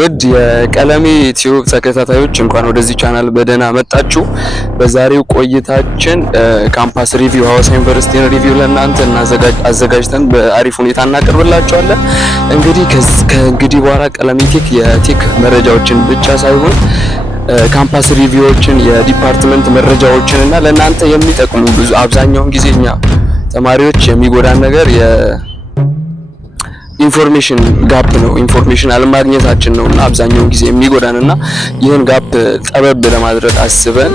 ውድ የቀለሜ ቲዩብ ተከታታዮች እንኳን ወደዚህ ቻናል በደህና መጣችሁ። በዛሬው ቆይታችን ካምፓስ ሪቪው ሐዋሳ ዩኒቨርሲቲን ሪቪው ለእናንተ አዘጋጅተን በአሪፍ ሁኔታ እናቀርብላችኋለን። እንግዲህ ከእንግዲህ በኋላ ቀለሜ ቴክ የቴክ መረጃዎችን ብቻ ሳይሆን ካምፓስ ሪቪዎችን የዲፓርትመንት መረጃዎችን እና ለእናንተ የሚጠቅሙ ብዙ አብዛኛውን ጊዜ እኛ ተማሪዎች የሚጎዳን ነገር ኢንፎርሜሽን ጋፕ ነው። ኢንፎርሜሽን አለማግኘታችን ነውና አብዛኛውን ጊዜ የሚጎዳንና ይህን ጋፕ ጠበብ ለማድረግ አስበን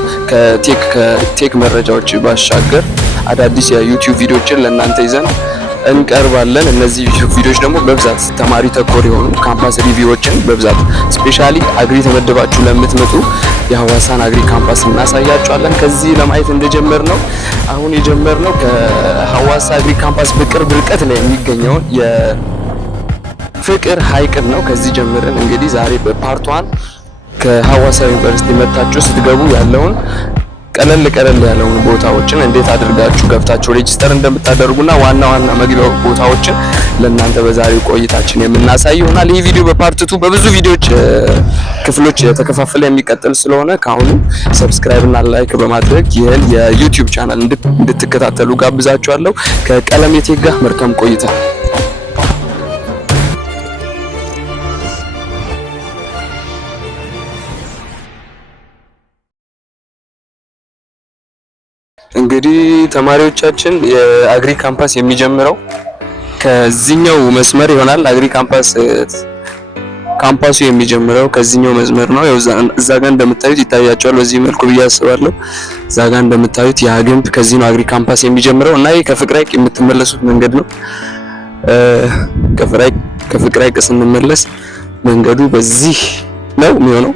ከቴክ መረጃዎች ባሻገር አዳዲስ የዩቲዩብ ቪዲዮዎችን ለእናንተ ይዘን እንቀርባለን። እነዚህ ዩቲዩብ ቪዲዮዎች ደግሞ በብዛት ተማሪ ተኮር የሆኑ ካምፓስ ሪቪዎችን በብዛት ስፔሻሊ አግሪ ተመደባችሁ ለምትመጡ የሐዋሳን አግሪ ካምፓስ እናሳያችኋለን። ከዚህ ለማየት እንደጀመርነው አሁን የጀመርነው ከሐዋሳ አግሪ ካምፓስ በቅርብ ርቀት ላይ የሚገኘውን ፍቅር ሐይቅን ነው። ከዚህ ጀምረን እንግዲህ ዛሬ በፓርት 1 ከሐዋሳ ዩኒቨርሲቲ መጣችሁ ስትገቡ ያለውን ቀለል ያለውን ቦታዎችን እንዴት አድርጋችሁ ገብታችሁ ሬጂስተር እንደምታደርጉና ዋና መግቢያ ቦታዎችን ለእናንተ በዛሬው ቆይታችን የምናሳይ ይሆናል። ይህ ቪዲዮ በፓርት 2 በብዙ ቪዲዮዎች ክፍሎች የተከፋፈለ የሚቀጥል ስለሆነ ካሁኑ ሰብስክራይብ እና ላይክ በማድረግ ይህን የዩቲዩብ ቻናል እንድትከታተሉ ጋብዛችኋለሁ። ከቀለሜ ቴክ ጋር መልካም ቆይታ። እንግዲህ ተማሪዎቻችን የአግሪ ካምፓስ የሚጀምረው ከዚህኛው መስመር ይሆናል። አግሪ ካምፓሱ የሚጀምረው ከዚህኛው መስመር ነው። ያው እዛ ጋር እንደምታዩት ይታያቸዋል በዚህ መልኩ ብዬ አስባለሁ። እዛ ጋር እንደምታዩት ያ ግንብ ከዚህ ነው አግሪ ካምፓስ የሚጀምረው እና ይሄ ከፍቅር ሐይቅ የምትመለሱት መንገድ ነው። ከፍቅር ሐይቅ ስንመለስ መንገዱ በዚህ ነው የሚሆነው።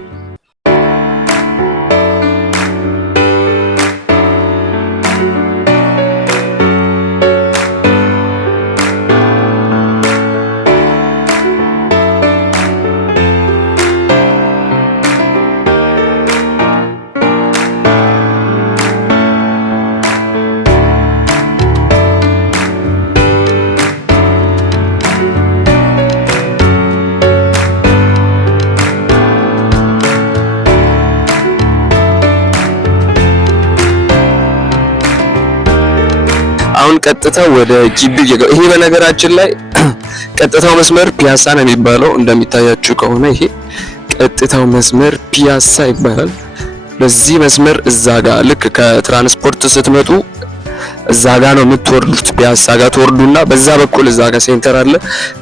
አሁን ቀጥታ ወደ ግቢው ይሄ በነገራችን ላይ ቀጥታው መስመር ፒያሳ ነው የሚባለው። እንደሚታያችሁ ከሆነ ይሄ ቀጥታው መስመር ፒያሳ ይባላል። በዚህ መስመር እዛ ጋር ልክ ከትራንስፖርት ስትመጡ እዛ ጋር ነው የምትወርዱት። ፒያሳ ጋር ትወርዱና በዛ በኩል እዛ ጋር ሴንተር አለ።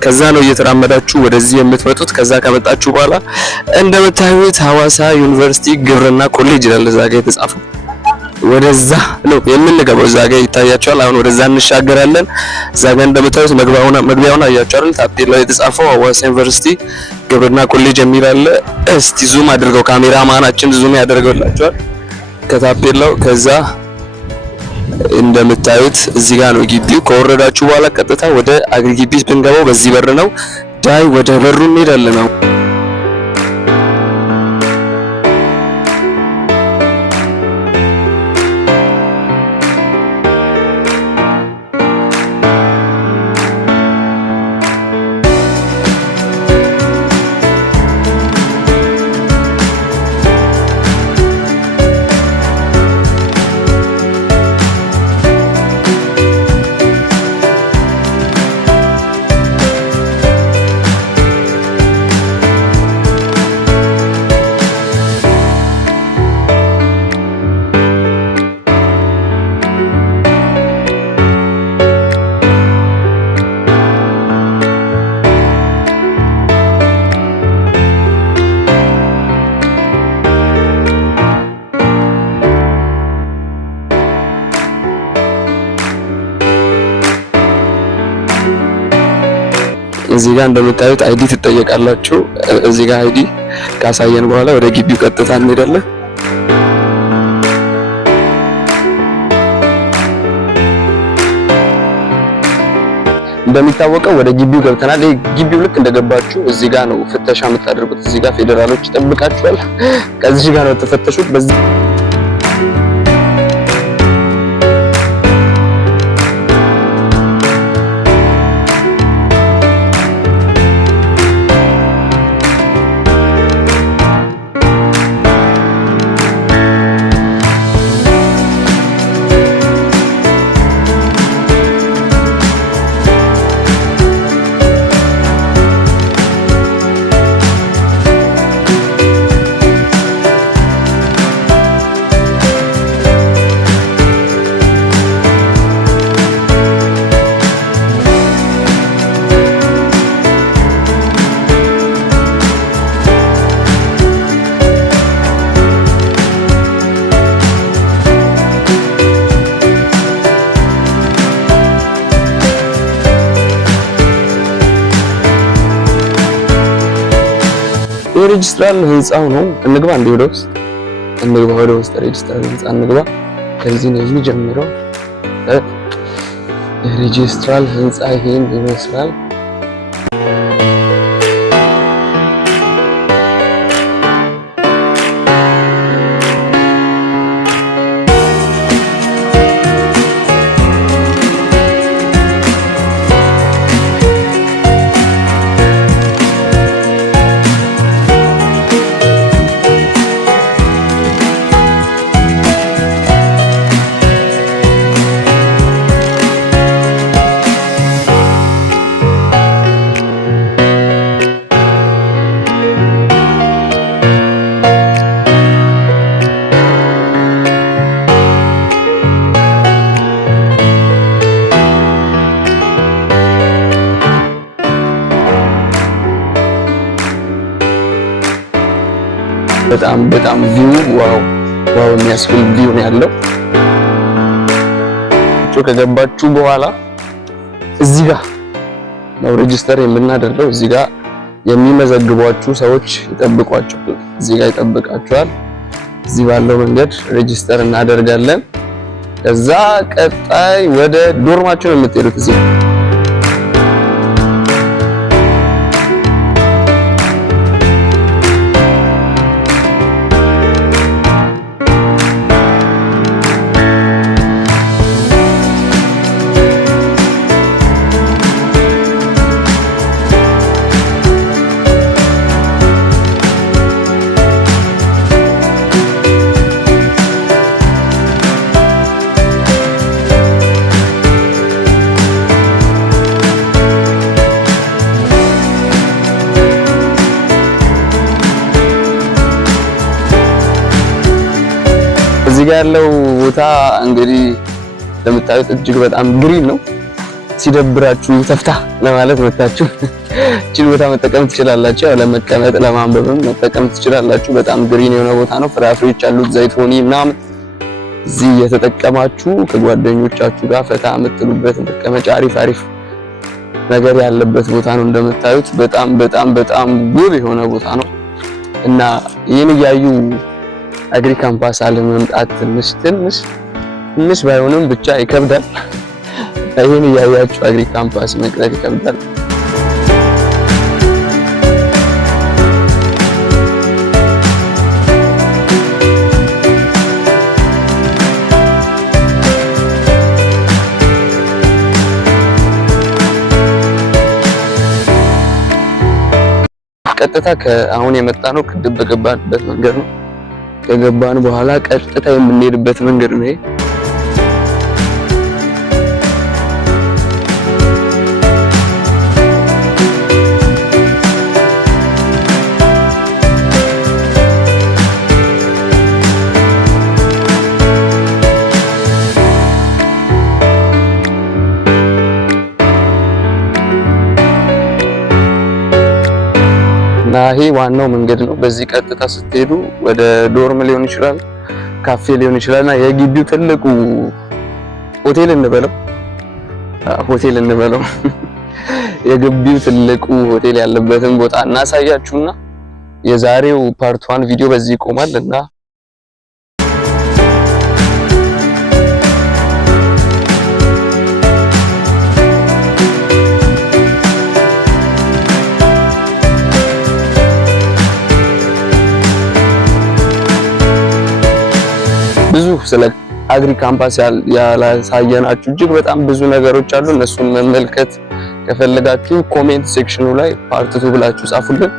ከዛ ነው እየተራመዳችሁ ወደዚህ የምትመጡት። ከዛ ከመጣችሁ በኋላ እንደምታዩት ሐዋሳ ዩኒቨርሲቲ ግብርና ኮሌጅ ይላል እዛ ጋር የተጻፈው። ወደዛ ነው የምንገባው። እዛ ጋር ይታያቸዋል። አሁን ወደዛ እንሻገራለን። እዛ ጋር እንደምታዩት መግቢያውን አያቸዋል። ታፔላው የተጻፈው ሐዋሳ ዩኒቨርሲቲ ግብርና ኮሌጅ የሚል አለ። እስቲ ዙም አድርገው ካሜራማናችን ዙም ያደርገውላቸዋል ከታፔላው። ከዛ እንደምታዩት እዚህ ጋር ነው ግቢው። ከወረዳችሁ በኋላ ቀጥታ ወደ አግሪ ግቢ ብንገባው በዚህ በር ነው። ዳይ ወደ በሩ እንሄዳለን ነው። እዚህ ጋር እንደምታዩት አይዲ ትጠየቃላችሁ። እዚህ ጋር አይዲ ካሳየን በኋላ ወደ ግቢው ቀጥታ እንሄዳለን። እንደሚታወቀው ወደ ግቢው ገብተናል። ግቢው ልክ እንደገባችሁ እዚህ ጋር ነው ፍተሻ የምታደርጉት። እዚህ ጋር ፌደራሎች ይጠብቃችኋል። ከዚህ ጋር ነው ተፈተሹት። በዚህ የሬጅስትራል ህንጻው ነው። እንግባ እንደ ወደ ውስጥ እንግባ፣ ወደ ውስጥ ሬጅስትራል ህንጻ እንግባ። ከዚህ ነው የሚጀምረው። የሬጅስትራል ህንጻ ይሄን ይመስላል። በጣም ቪው ዋው የሚያስብል ቪው ነው ያለው። ከገባችሁ በኋላ እዚህ ጋር ነው ሬጅስተር የምናደርገው። እዚህ ጋር የሚመዘግቧችሁ ሰዎች ይጠብቋችኋል። እዚህ ጋር ይጠብቃችኋል። እዚህ ባለው መንገድ ሬጅስተር እናደርጋለን። ከዛ ቀጣይ ወደ ዶርማችሁ ነው የምትሄዱት። እዚህ ጋር ያለው ቦታ እንግዲህ እንደምታዩት እጅግ በጣም ግሪን ነው። ሲደብራችሁ ተፍታ ለማለት መጣችሁ እቺን ቦታ መጠቀም ትችላላችሁ። ያው ለመቀመጥ ለማንበብም መጠቀም ትችላላችሁ። በጣም ግሪን የሆነ ቦታ ነው። ፍራፍሬዎች አሉት፣ ዘይቶኒ ምናምን እዚህ እየተጠቀማችሁ ከጓደኞቻችሁ ጋር ፈታ የምትሉበት መቀመጫ አሪፍ ነገር ያለበት ቦታ ነው። እንደምታዩት በጣም ውብ የሆነ ቦታ ነው እና ይህን እያዩ አግሪ ካምፓስ አለመምጣት ትንሽ ባይሆንም ብቻ ይከብዳል። ይሄን እያያችሁ አግሪ ካምፓስ መቅረት ይከብዳል። ቀጥታ ከአሁን የመጣ ነው ቅድም በገባንበት መንገድ ነው። ከገባን በኋላ ቀጥታ የምንሄድበት መንገድ ነው። ይሄ ዋናው መንገድ ነው። በዚህ ቀጥታ ስትሄዱ ወደ ዶርም ሊሆን ይችላል፣ ካፌ ሊሆን ይችላልና የግቢው ትልቁ ሆቴል እንበለው የግቢው ትልቁ ሆቴል ያለበትን ቦታ እናሳያችሁና የዛሬው ፓርት 1 ቪዲዮ በዚህ ይቆማልና ብዙ ስለ አግሪ ካምፓስ ያላሳየናችሁ እጅግ በጣም ብዙ ነገሮች አሉ። እነሱን መመልከት ከፈለጋችሁ ኮሜንት ሴክሽኑ ላይ ፓርት 2 ብላችሁ ጻፉልን።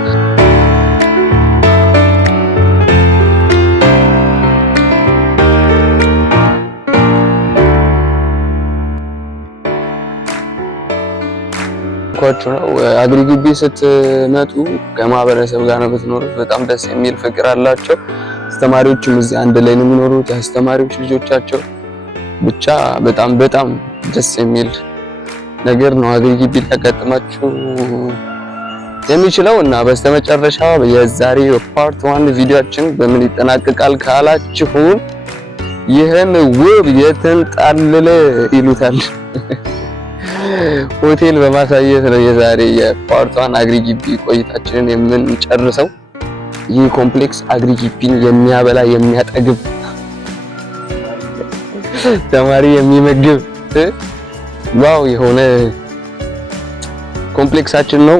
አግሪ ግቢ ስትመጡ ከማህበረሰብ ጋር ነው የምትኖሩት። በጣም ደስ የሚል ፍቅር አላቸው። አስተማሪዎችም እዚህ አንድ ላይ ነው የሚኖሩት። አስተማሪዎች ልጆቻቸው ብቻ በጣም ደስ የሚል ነገር ነው አግሪ ግቢ ሊያጋጥማችሁ የሚችለው እና በስተመጨረሻ የዛሬው ፓርት 1 ቪዲዮአችን በምን ይጠናቀቃል ካላችሁን ይህን ውብ የተንጣለለ ይሉታል ሆቴል በማሳየት ነው የዛሬ የፓርት 1 አግሪ ግቢ ቆይታችንን የምንጨርሰው። ይህ ኮምፕሌክስ አግሪ ግቢን የሚያበላ የሚያጠግብ ተማሪ የሚመግብ ዋው የሆነ ኮምፕሌክሳችን ነው።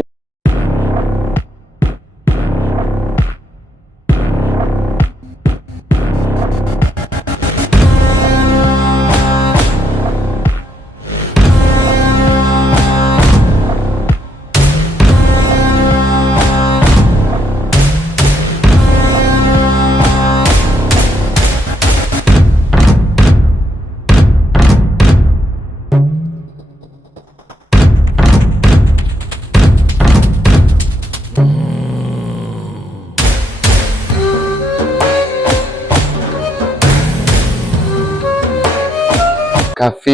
ካፌ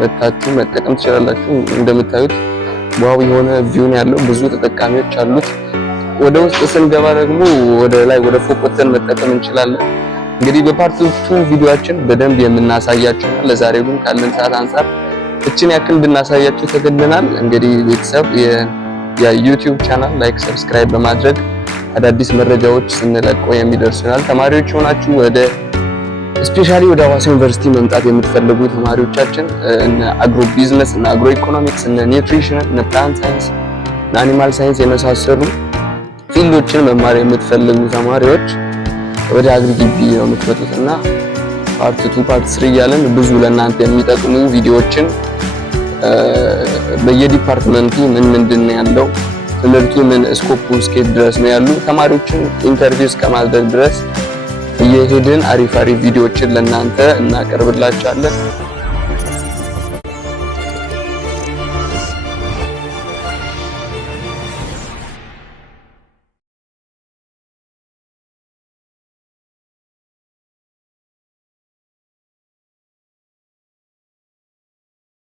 መታችሁ መጠቀም ትችላላችሁ። እንደምታዩት ዋው የሆነ ቪው ነው ያለው፣ ብዙ ተጠቃሚዎች አሉት። ወደ ውስጥ ስንገባ ደግሞ ወደ ላይ ወደ ፎቅ ወጥተን መጠቀም እንችላለን። እንግዲህ በፓርት 2 ቪዲዮአችን በደንብ የምናሳያችሁ ነው። ለዛሬው ግን ካለን ሰዓት አንፃር እችን ያክል እንድናሳያችሁ ተገደናል። እንግዲህ ቤተሰብ የዩቲዩብ ቻናል ላይክ፣ ሰብስክራይብ በማድረግ አዳዲስ መረጃዎች ስንለቀው የሚደርሱናል። ተማሪዎች ሆናችሁ ወደ ስፔሻሊ ወደ ሐዋሳ ዩኒቨርሲቲ መምጣት የምትፈልጉ ተማሪዎቻችን እነ አግሮ ቢዝነስ እና አግሮ ኢኮኖሚክስ እና ኒውትሪሽን እና ፕላንት ሳይንስ እና አኒማል ሳይንስ የመሳሰሉ ፊልዶችን መማር የምትፈልጉ ተማሪዎች ወደ አግሪ ግቢ ነው የምትመጡት እና ፓርት 2 ፓርት 3 እያለን ብዙ ለእናንተ የሚጠቅሙ ቪዲዮዎችን በየዲፓርትመንቱ ምንድን ነው ያለው ትምህርቱ ምን ስኮፑ እስከ ድረስ ነው ያሉ ተማሪዎችን ኢንተርቪው እስከማድረግ ድረስ እየሄድን አሪፍ ቪዲዮዎችን ለእናንተ እናቀርብላችኋለን።